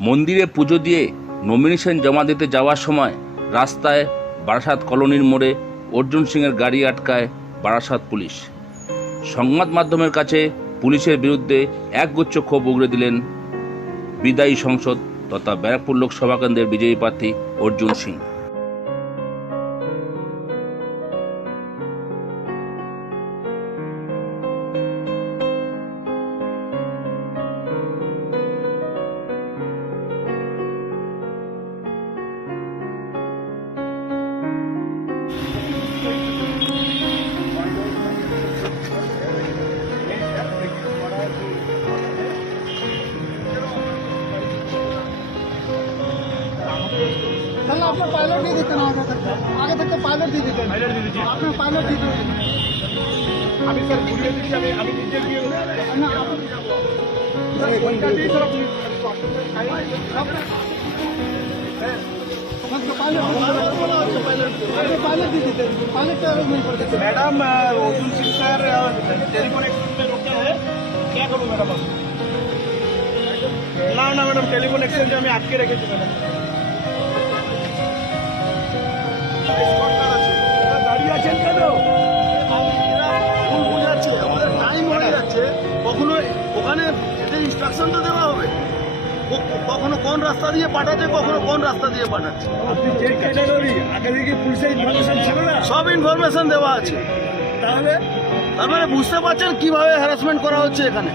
মন্দিরে পুজো দিয়ে নমিনেশন জমা দিতে যাওয়ার সময় রাস্তায় বারাসাত কলোনির মোড়ে অর্জুন সিংয়ের গাড়ি আটকায় বারাসাত পুলিশ। সংবাদ মাধ্যমের কাছে পুলিশের বিরুদ্ধে একগুচ্ছ ক্ষোভ উগড়ে দিলেন বিদায়ী সংসদ তথা ব্যারাকপুর লোকসভা কেন্দ্রের বিজয়ী প্রার্থী অর্জুন সিং। कल आपने पायलट नहीं देते आगे तक आगे तक तो पायलट दी देते पायलट दी दीजिए आपने पायलट अभी सर अभी madam Roshan Singh sir telephone exchange में रुके हैं क्या करूँ मैडम? ना ना मैडम टेलीफोन एक्सचेंज में आटके रखे थे मैडम। ওখানে ইনস্ট্রাকশন তো দেওয়া হবে। কখনো কোন রাস্তা দিয়ে পাঠাতে কখনো কোন রাস্তা দিয়ে পাঠাচ্ছে। সব ইনফরমেশন দেওয়া আছে। তাহলে? তার মানে বুঝতে পারছেন কীভাবে হ্যারাসমেন্ট করা হচ্ছে এখানে?